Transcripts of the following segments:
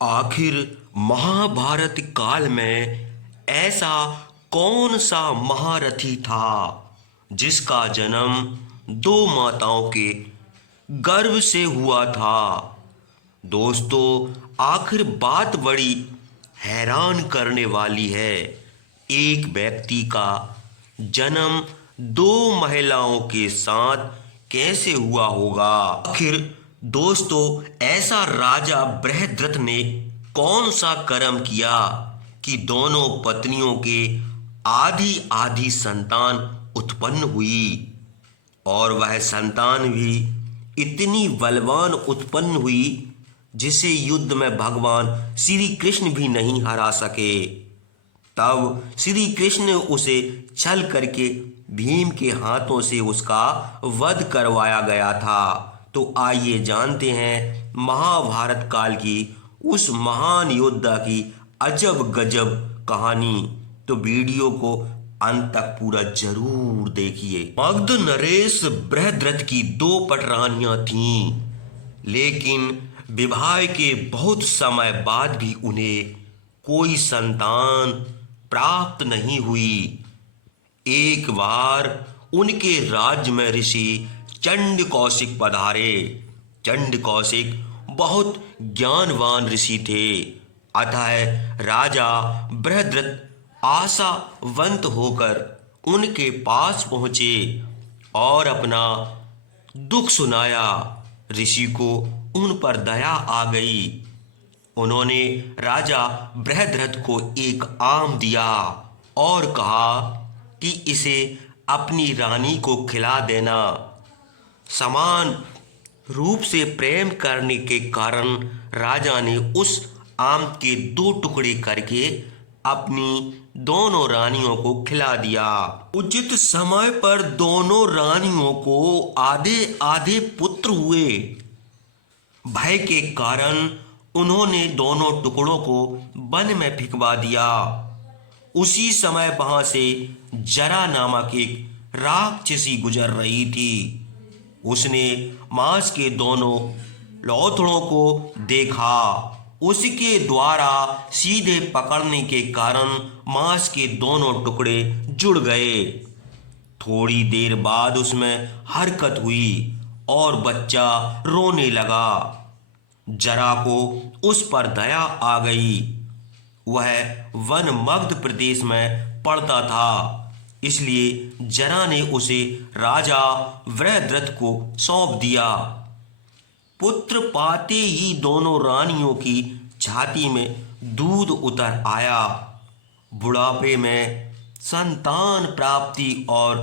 आखिर महाभारत काल में ऐसा कौन सा महारथी था जिसका जन्म दो माताओं के गर्भ से हुआ था। दोस्तों, आखिर बात बड़ी हैरान करने वाली है। एक व्यक्ति का जन्म दो महिलाओं के साथ कैसे हुआ होगा? आखिर दोस्तों, ऐसा राजा बृहद्रथ ने कौन सा कर्म किया कि दोनों पत्नियों के आधी आधी संतान उत्पन्न हुई, और वह संतान भी इतनी बलवान उत्पन्न हुई जिसे युद्ध में भगवान श्री कृष्ण भी नहीं हरा सके। तब श्री कृष्ण ने उसे छल करके भीम के हाथों से उसका वध करवाया गया था। तो आइए जानते हैं महाभारत काल की उस महान योद्धा की अजब गजब कहानी। तो वीडियो को अंत तक पूरा जरूर देखिए। मगध नरेश बृहद्रथ की दो पटरानियां थीं, लेकिन विवाह के बहुत समय बाद भी उन्हें कोई संतान प्राप्त नहीं हुई। एक बार उनके राज्य में ऋषि चंड कौशिक पधारे। चंड कौशिक बहुत ज्ञानवान ऋषि थे। अतः राजा बृहद्रथ आशावंत होकर उनके पास पहुंचे और अपना दुख सुनाया। ऋषि को उन पर दया आ गई। उन्होंने राजा बृहद्रथ को एक आम दिया और कहा कि इसे अपनी रानी को खिला देना। समान रूप से प्रेम करने के कारण राजा ने उस आम के दो टुकड़े करके अपनी दोनों रानियों को खिला दिया। उचित समय पर दोनों रानियों को आधे आधे पुत्र हुए। भय के कारण उन्होंने दोनों टुकड़ों को वन में फेंकवा दिया। उसी समय वहां से जरा नामक एक राक्षसी गुजर रही थी। उसने मांस के दोनों लौथड़ों को देखा। उसके द्वारा सीधे पकड़ने के कारण मांस के दोनों टुकड़े जुड़ गए। थोड़ी देर बाद उसमें हरकत हुई और बच्चा रोने लगा। जरा को उस पर दया आ गई। वह वन मगध प्रदेश में पड़ता था, इसलिए जरा ने उसे राजा बृहद्रथ को सौंप दिया। पुत्र पाते ही दोनों रानियों की छाती में दूध उतर आया। बुढ़ापे में संतान प्राप्ति और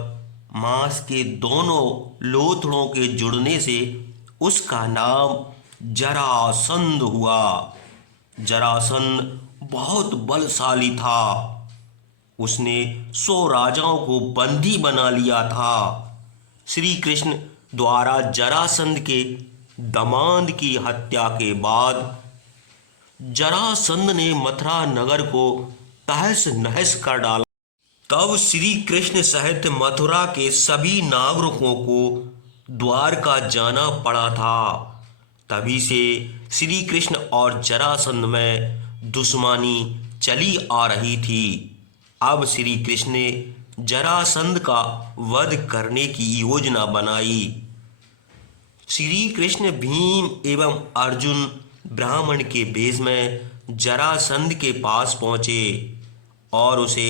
मांस के दोनों लोथड़ों के जुड़ने से उसका नाम जरासंध हुआ। जरासंध बहुत बलशाली था। उसने 100 राजाओं को बंदी बना लिया था। श्री कृष्ण द्वारा जरासंध के दामाद की हत्या के बाद जरासंध ने मथुरा नगर को तहस नहस कर डाला। तब श्री कृष्ण सहित मथुरा के सभी नागरिकों को द्वारका जाना पड़ा था। तभी से श्री कृष्ण और जरासंध में दुश्मनी चली आ रही थी। अब श्री कृष्ण ने जरासंध का वध करने की योजना बनाई। श्री कृष्ण भीम एवं अर्जुन ब्राह्मण के वेश में जरासंध के पास पहुंचे और उसे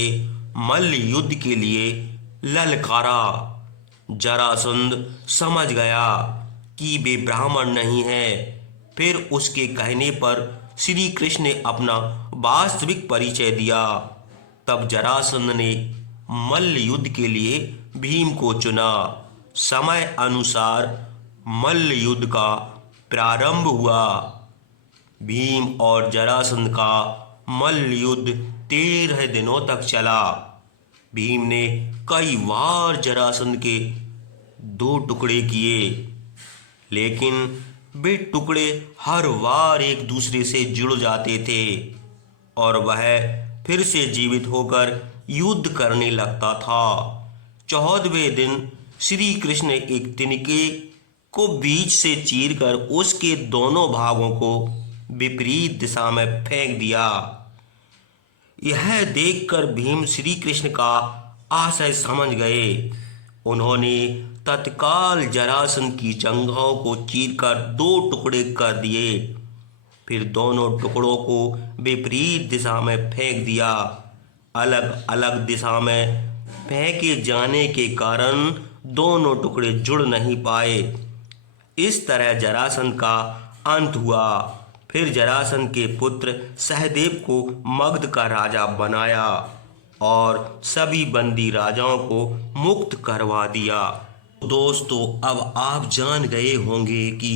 मल्ल युद्ध के लिए ललकारा। जरासंध समझ गया कि वे ब्राह्मण नहीं हैं। फिर उसके कहने पर श्री कृष्ण ने अपना वास्तविक परिचय दिया। तब जरासंध ने मल्ल युद्ध के लिए भीम को चुना। समय अनुसार मल्ल युद्ध का प्रारंभ हुआ। भीम और जरासंध का मल्ल युद्ध 13 दिनों तक चला। भीम ने कई बार जरासंध के 2 टुकड़े किए, लेकिन वे टुकड़े हर बार एक दूसरे से जुड़ जाते थे और वह फिर से जीवित होकर युद्ध करने लगता था। 14वें दिन श्री कृष्ण ने एक तिनके को बीच से चीरकर उसके दोनों भागों को विपरीत दिशा में फेंक दिया। यह देखकर भीम श्री कृष्ण का आशय समझ गए। उन्होंने तत्काल जरासंध की जंघाओं को चीरकर 2 टुकड़े कर दिए। फिर दोनों टुकड़ों को विपरीत दिशा में फेंक दिया। अलग अलग दिशा में फेंके जाने के कारण दोनों टुकड़े जुड़ नहीं पाए। इस तरह जरासंध का अंत हुआ। फिर जरासंध के पुत्र सहदेव को मगध का राजा बनाया और सभी बंदी राजाओं को मुक्त करवा दिया। दोस्तों, अब आप जान गए होंगे कि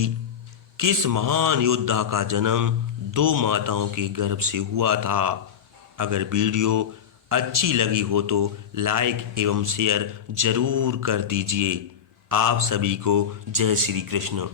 किस महान योद्धा का जन्म 2 माताओं के गर्भ से हुआ था। अगर वीडियो अच्छी लगी हो तो लाइक एवं शेयर जरूर कर दीजिए। आप सभी को जय श्री कृष्ण।